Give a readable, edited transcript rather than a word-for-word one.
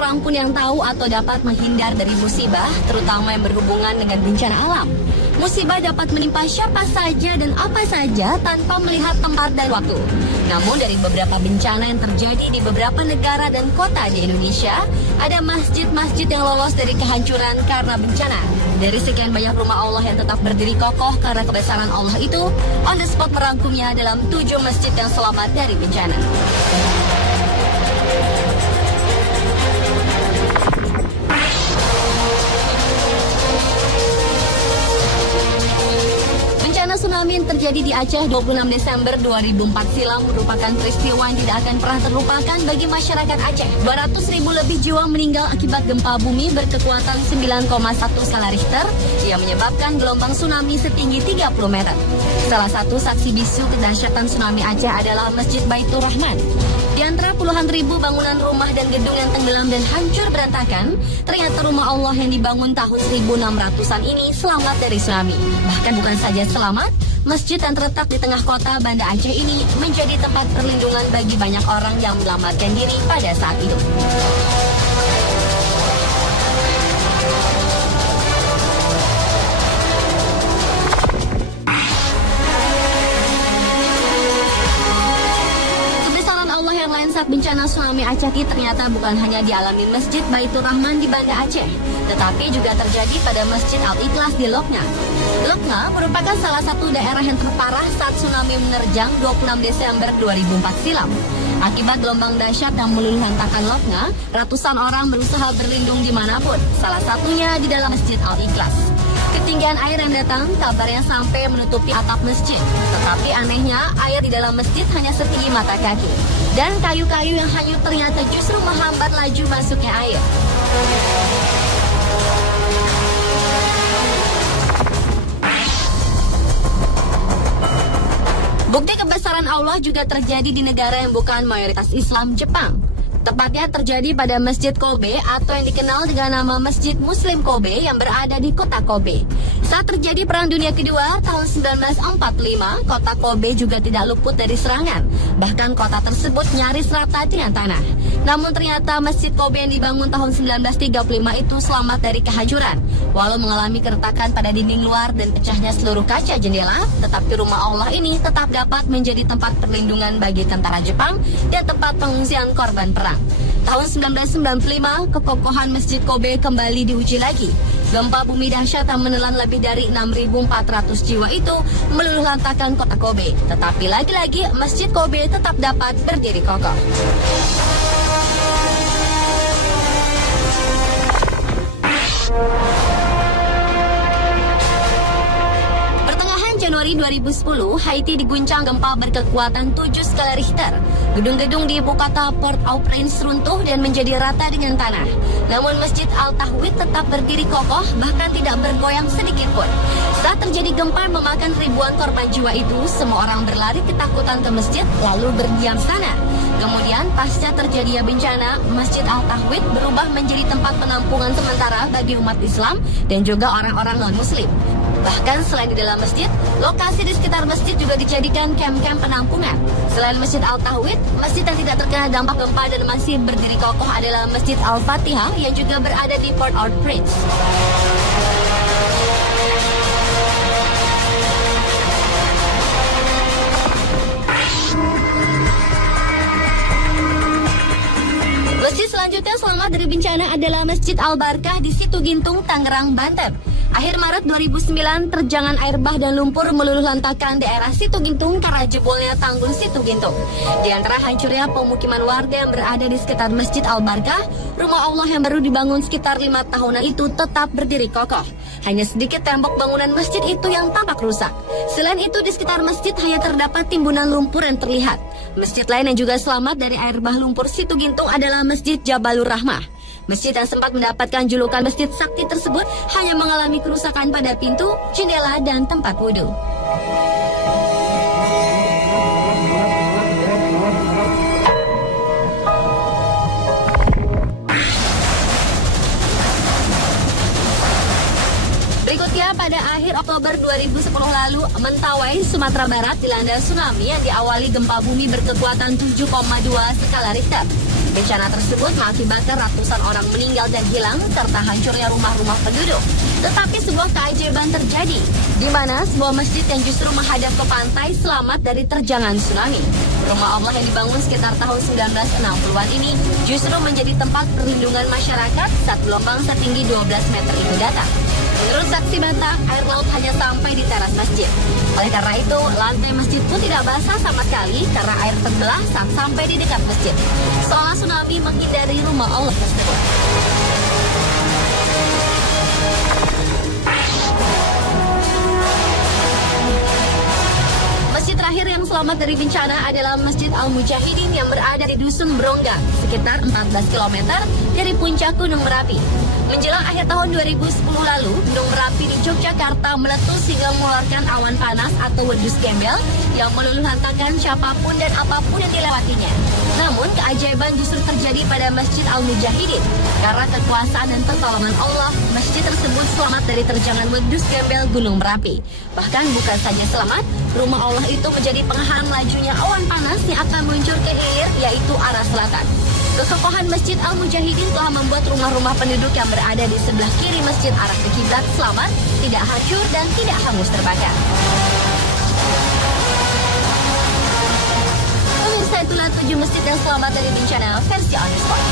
seorang pun yang tahu atau dapat menghindar dari musibah, terutama yang berhubungan dengan bencana alam. Musibah dapat menimpa siapa saja dan apa saja tanpa melihat tempat dan waktu. Namun dari beberapa bencana yang terjadi di beberapa negara dan kota di Indonesia, ada masjid-masjid yang lolos dari kehancuran karena bencana. Dari sekian banyak rumah Allah yang tetap berdiri kokoh karena kebesaran Allah itu, on the spot merangkumnya dalam 7 masjid yang selamat dari bencana. Tsunami yang terjadi di Aceh 26 Desember 2004 silam merupakan peristiwa yang tidak akan pernah terlupakan bagi masyarakat Aceh. 200.000 lebih jiwa meninggal akibat gempa bumi berkekuatan 9,1 skala Richter yang menyebabkan gelombang tsunami setinggi 30 meter. Salah satu saksi bisu kedahsyatan tsunami Aceh adalah Masjid Baitur Rahman. Di antara puluhan ribu bangunan rumah dan gedung yang tenggelam dan hancur berantakan, ternyata rumah Allah yang dibangun tahun 1600-an ini selamat dari tsunami. Bahkan bukan saja selamat, masjid yang terletak di tengah kota Banda Aceh ini menjadi tempat perlindungan bagi banyak orang yang menyelamatkan diri pada saat itu. Saat bencana tsunami Aceh ternyata bukan hanya dialami Masjid Baitur Rahman di Banda Aceh, tetapi juga terjadi pada Masjid Al-Ikhlas di Lokna. Lokna merupakan salah satu daerah yang terparah saat tsunami menerjang 26 Desember 2004 silam. Akibat gelombang dahsyat yang meluluhlantakkan Lokna, ratusan orang berusaha berlindung dimanapun, salah satunya di dalam Masjid Al-Ikhlas. Ketinggian air yang datang kabarnya sampai menutupi atap masjid. Tetapi anehnya, air di dalam masjid hanya setinggi mata kaki. Dan kayu-kayu yang hanyut ternyata justru menghambat laju masuknya air. Bukti kebesaran Allah juga terjadi di negara yang bukan mayoritas Islam, Jepang. Tepatnya terjadi pada Masjid Kobe atau yang dikenal dengan nama Masjid Muslim Kobe yang berada di kota Kobe. Saat terjadi Perang Dunia Kedua tahun 1945, kota Kobe juga tidak luput dari serangan. Bahkan kota tersebut nyaris rata dengan tanah. Namun ternyata Masjid Kobe yang dibangun tahun 1935 itu selamat dari kehancuran. Walau mengalami keretakan pada dinding luar dan pecahnya seluruh kaca jendela, tetapi rumah Allah ini tetap dapat menjadi tempat perlindungan bagi tentara Jepang dan tempat pengungsian korban perang. Tahun 1995, kekokohan Masjid Kobe kembali diuji lagi. Gempa bumi dahsyat yang menelan lebih dari 6.400 jiwa itu meluluhlantakkan kota Kobe. Tetapi lagi-lagi Masjid Kobe tetap dapat berdiri kokoh. Januari 2010, Haiti diguncang gempa berkekuatan 7 skala Richter. Gedung-gedung di ibu kota Port-au-Prince runtuh dan menjadi rata dengan tanah. Namun Masjid Al-Tahwid tetap berdiri kokoh, bahkan tidak bergoyang sedikit pun. Saat terjadi gempa memakan ribuan korban jiwa itu, semua orang berlari ketakutan ke masjid lalu berdiam sana. Kemudian pasca terjadinya bencana, Masjid Al-Tahwid berubah menjadi tempat penampungan sementara bagi umat Islam dan juga orang-orang non-Muslim. Bahkan selain di dalam masjid, lokasi di sekitar masjid juga dijadikan kamp-kamp penampungan. Selain Masjid Al-Tahwid, masjid yang tidak terkena dampak gempa dan masih berdiri kokoh adalah Masjid Al-Fatihah yang juga berada di Port-au-Prince. Masjid selanjutnya selamat dari bencana adalah Masjid Al-Barkah di Situgintung, Tangerang, Banten. Akhir Maret 2009, terjangan air bah dan lumpur meluluhlantakkan daerah Situgintung karena jebolnya tanggul Situgintung. Di antara hancurnya pemukiman warga yang berada di sekitar Masjid Al-Barkah, rumah Allah yang baru dibangun sekitar 5 tahunan itu tetap berdiri kokoh. Hanya sedikit tembok bangunan masjid itu yang tampak rusak. Selain itu, di sekitar masjid hanya terdapat timbunan lumpur yang terlihat. Masjid lain yang juga selamat dari air bah lumpur Situgintung adalah Masjid Jabalur Rahmah. Masjid yang sempat mendapatkan julukan Masjid Sakti tersebut hanya mengalami kerusakan pada pintu, jendela, dan tempat wudhu. Berikutnya, pada akhir Oktober 2010 lalu, Mentawai, Sumatera Barat dilanda tsunami yang diawali gempa bumi berkekuatan 7,2 skala Richter. Bencana tersebut mengakibatkan ratusan orang meninggal dan hilang serta hancurnya rumah-rumah penduduk. Tetapi sebuah keajaiban terjadi, di mana sebuah masjid yang justru menghadap ke pantai selamat dari terjangan tsunami. Rumah Allah yang dibangun sekitar tahun 1960-an ini justru menjadi tempat perlindungan masyarakat saat gelombang setinggi 12 meter itu datang. Menurut saksi mata, air laut hanya sampai di teras masjid. Oleh karena itu, lantai masjid pun tidak basah sama sekali karena air terbelah saat sampai di dekat masjid. Seolah tsunami menghindari rumah Allah tersebut. Masjid terakhir yang selamat dari bencana adalah Masjid Al-Mujahidin yang berada di Dusun Bronggang, sekitar 14 km dari puncak Gunung Merapi. Menjelang akhir tahun 2010 lalu, Gunung Merapi di Yogyakarta meletus hingga mengeluarkan awan panas atau wedus gembel yang meluluh lantakan siapapun dan apapun yang dilewatinya. Namun, keajaiban justru terjadi pada Masjid Al-Mujahidin. Karena kekuasaan dan pertolongan Allah, masjid tersebut selamat dari terjangan wedus gembel Gunung Merapi. Bahkan bukan saja selamat, rumah Allah itu menjadi penghalang lajunya awan panas yang akan meluncur ke hilir, yaitu arah selatan. Kekokohan Masjid Al-Mujahidin telah membuat rumah-rumah penduduk yang berada di sebelah kiri masjid arah ke kiblat selamat, tidak hancur dan tidak hangus terbakar. Pemirsa, itulah 7 masjid yang selamat dari bencana versi on the spot.